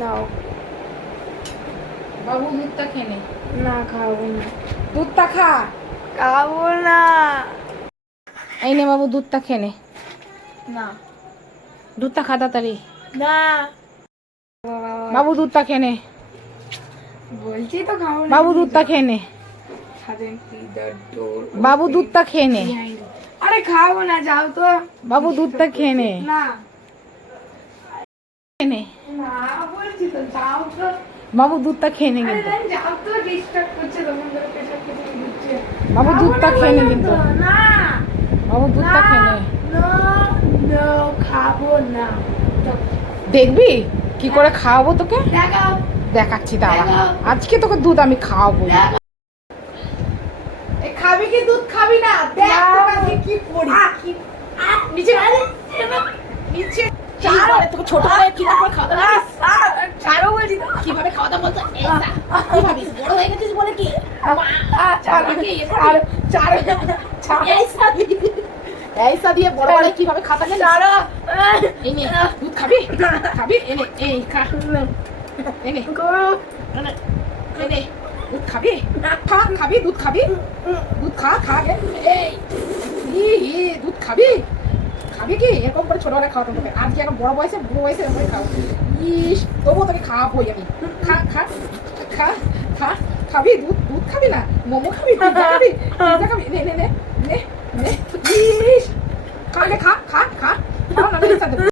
নাও। বাবু দুধটা খেয়ে নে। না খাব না। দুধটা খা। খাব না। এই নে বাবু দুধটা খেয়ে নে। না। দুধটা খা তাড়াতাড়ি। না। বাবু দুধটা খেয়ে নে। বলছি তো খাব না। বাবু দুধটা খেয়ে নে। Suddenly the door বাবু দুধটা খেয়ে নে। আরে খাব না যাও তো। বাবু দুধটা খেয়ে নে। না খেয়ে নে না বলছি তো যাও তো বাবু দুধটা খেয়ে নে কিন্তু। বাবু দুধটা খেয়ে নে কিন্তু। বাবু দুধটা খেয়ে নে। না না খাব না। দেখবি? কি করে খাওয়াবো তোকে? দেখাচ্ছি দাঁড়া। আজকে তোকে দুধ আমি খাওয়াবো। খাবি কি দুধ? খাবি না। দেখ কি করি। কি- নিচে নিচে কি করে তোকে ছোটবেলায় করে খাওয়াতে আহ, আহ, ছাড়ো বলছি তো। কীভাবে খাওয়াতে বলতো? কি বড় হয়ে গেছিস বলে কি? আহ, ছাড়ো আমাকে ছাড়ো চার ছাড়ো। এইসা দিয়ে বড় বড় কীভাবে খাতা গেল ছাড়ো। দুধ খাবি? খাবি? এনে এই খা। এনে এনে এনে দুধ খাবি? খা খাবি? দুধ খাবি? দুধ খা খা। গে এই ই, ই, দুধ খাবি? খাবি কি? এরকম করে ছোটবেলায় খাওয়াতাম তোকে। আজকে এখন বড় বয়সে বুড়ো বয়সে এরকম করে খাও ইস তবুও তোকে খাওয়াবোই আমি খা খা খা খা খাবি দুধ দুধ খাবি না মোমো খাবি পিৎজা খাবি পিৎজা খাবি নে নে নে নে নে ইস খা গে খা